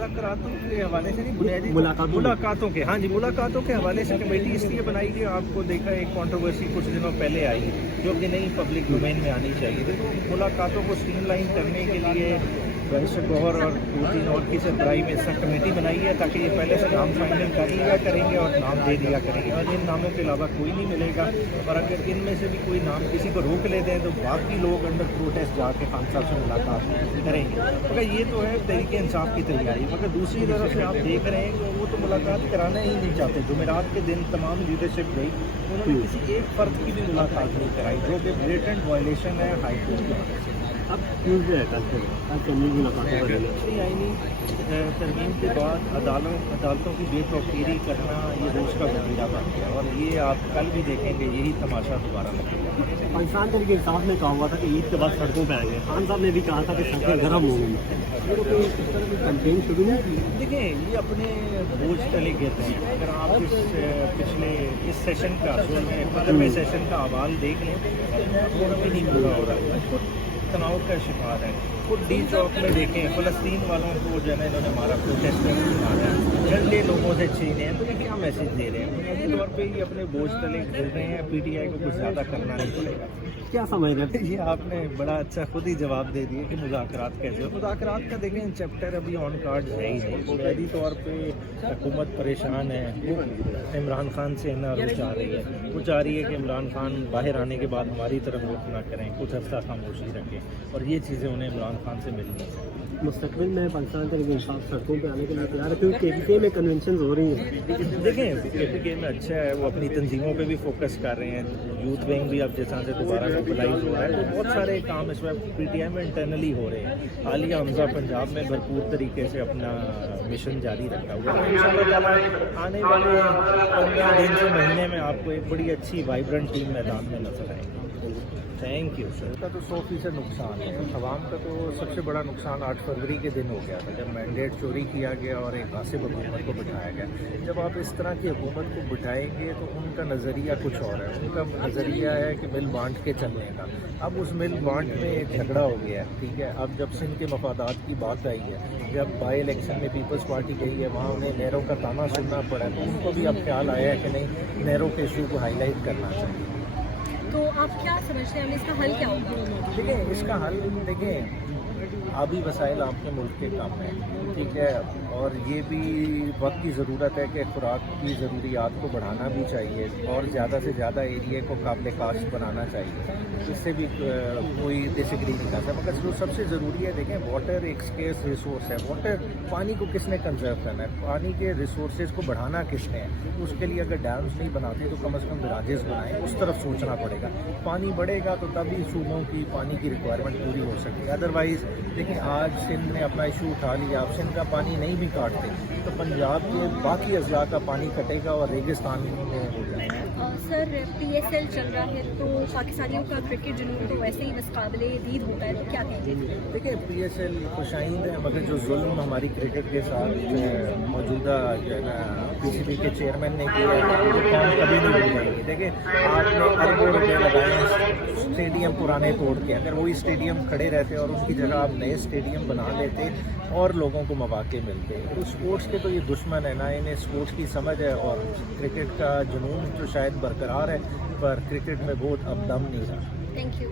मुज़ाकरातों के हवाले से नहीं, बुनियादी मुलाकातों के, हाँ जी, मुलाकातों के हवाले से कमेटी इसलिए बनाई कि आपको देखा एक कंट्रोवर्सी कुछ दिनों पहले आई जो कि नहीं पब्लिक डोमेन में आनी चाहिए थी। तो मुलाकातों को स्ट्रीमलाइन करने के लिए बैरिस्टर गौहर और 2-3 और की सरबराही में इसका कमेटी बनाई है ताकि ये पहले से नाम फाइनल कर लिया करेंगे और नाम दे दिया करेंगे और इन नामों के अलावा कोई नहीं मिलेगा। और अगर इनमें से भी कोई नाम किसी को रोक लेते हैं तो बाकी लोग अंडर प्रोटेस्ट जाके खान साहब से मुलाकात करेंगे। मगर ये तो है तहरीक इंसाफ की तैयारी। मगर दूसरी तरफ से आप देख रहे हैं कि वो तो मुलाकात कराना ही नहीं चाहते। जुमेरात के दिन तमाम लीडरशिप गई, उन्होंने किसी एक फ़र्द की भी मुलाकात नहीं कराई जो कि ब्लेटेंट वायलेशन है हाई कोर्ट की। अब ट्यूजडे है कल नहीं मुलाकात आईनी तरमीम के बाद अदालतों की बेतौकीरी करना ये रोज़ का वजीरा बन गया और ये आप कल भी देखेंगे यही तमाशा दोबारा लगेगा। पाकिस्तान तरीके इंसाफ में कहा हुआ था कि ईद के बाद सड़कों पर आएंगे, खान साहब ने भी कहा था कि सड़कें गर्म होंगी, तो कोई इस तरह की कैंपेन शुरू नहीं की? देखिए ये अपने बोझ तले गिरते हैं। अगर आप इस सेशन का 15वें सेशन का अहवाल देख लें तो भी नहीं पूरा हो रहा है, तनाव का शिकार है। खुद डी चौक में देखें फ़लस्तीन वालों को जो है इन्होंने हमारा प्रोटेस्ट माना है, झंडे लोगों से छीने हैं, तो ये क्या मैसेज दे रहे हैं? बुनियादी तौर पे ये अपने बोझ तले गिर रहे हैं। पीटीआई को कुछ ज़्यादा करना नहीं पड़ेगा। क्या समझ रहे थे? ये आपने बड़ा अच्छा खुद ही जवाब दे दिया कि मुज़ाकरात कैसे हो। मुज़ाकरात का देखें चैप्टर अभी ऑन कार्ड है ही नहीं। बुनियादी तौर पे हुकूमत परेशान है, वो इमरान खान से ना रुख चाह रही है। वो चाह रही है कि इमरान खान बाहर आने के बाद हमारी तरफ रुख ना करें, कुछ अर्सा खामोशी रखें और ये चीज़ें उन्हें इमरान खान से मिलनी है। मुस्तकबिल में पाकिस्तान तरीके इंसाफ सड़कों पे आने के लिए तैयार है क्योंकि केपीके में कन्वेंशन हो रही हैं। देखें केपीके में अच्छा है, वो अपनी तंजीमों पे भी फोकस कर रहे हैं। यूथ विंग भी अब जैसा से दोबारा मोबिलाइज हो रहा है, तो बहुत सारे काम इस वक्त पीटीआई में इंटरनली हो रहे हैं। आलिया हमजा पंजाब में भरपूर तरीके से अपना मिशन जारी रखा हुआ है। इंशाल्लाह आने वाले 15 दिन से महीने में आपको एक बड़ी अच्छी वाइब्रेंट टीम मैदान में नजर आएगी। Thank you sir. का तो 100% नुकसान है। अवाम का तो सबसे बड़ा नुकसान 8 फरवरी के दिन हो गया था जब मैंडेट चोरी किया गया और एक गासिब हुकूमत को बिठाया गया। जब आप इस तरह की हुकूमत को बिठाएंगे तो उनका नज़रिया कुछ और है। उनका नज़रिया है कि मिल बांट के चलने का। अब उस मिल बांट में एक झगड़ा हो गया है, ठीक है। अब जब सिंध के मफादात की बात आई है, जब बाई इलेक्शन में पीपल्स पार्टी गई है, वहाँ उन्हें नहरों का ताना सुनना पड़ा, तो उनको भी अब ख्याल आया है कि नहीं नहरों के इशू को हाईलाइट करना चाहिए। तो आप क्या समझते हैं इसका हल क्या होगा? देखिए इसका हल देखें आबी वसाइल आपके मुल्क के काम है, ठीक है। और ये भी वक्त की ज़रूरत है कि खुराक की ज़रूरियात को बढ़ाना भी चाहिए और ज़्यादा से ज़्यादा एरिया को काबिल काश्त बनाना चाहिए। इससे भी कोई डिसएग्री नहीं करता। मगर जो सबसे ज़रूरी है देखें वाटर एक स्केर्स रिसोर्स है। वाटर पानी को किसने कंजर्व करना है, पानी के रिसोर्सेज को बढ़ाना किसने है। उसके लिए अगर डैम्स नहीं बनाते तो कम से कम बैराजेस बनाएं, उस तरफ सोचना पड़ेगा। पानी बढ़ेगा तो तभी सूबों की पानी की रिक्वायरमेंट पूरी हो सकेगी। अदरवाइज़ देखिए आज सिंध ने अपना इशू उठा लिया, अब सिंध का पानी नहीं भी काटते तो पंजाब के बाकी अजला का पानी कटेगा और रेगिस्तान में हो जाएगा। सर PSL चल रहा है तो पाकिस्तानियों का क्रिकेट जुनून तो वैसे ही मुकाबले दीद होता है, तो क्या कहेंगे? देखिए PSL खुशाइंद है मगर जो जुल्म हमारी क्रिकेट के साथ मौजूदा जो है ना PCB के चेयरमैन ने किया है वो काम कभी नहीं हो जाएगी। देखिए आपने अरबों रुपये लगाए स्टेडियम पुराने तोड़ के, अगर वही स्टेडियम खड़े रहते और उनकी जगह आप नए स्टेडियम बना लेते और लोगों को मौके मिलते। तो स्पोर्ट्स के तो ये दुश्मन है ना, इन्हें स्पोर्ट्स की समझ है और क्रिकेट का जुनून जो शायद बरकरार है पर क्रिकेट में बहुत अब दम नहीं रहा। Thank you.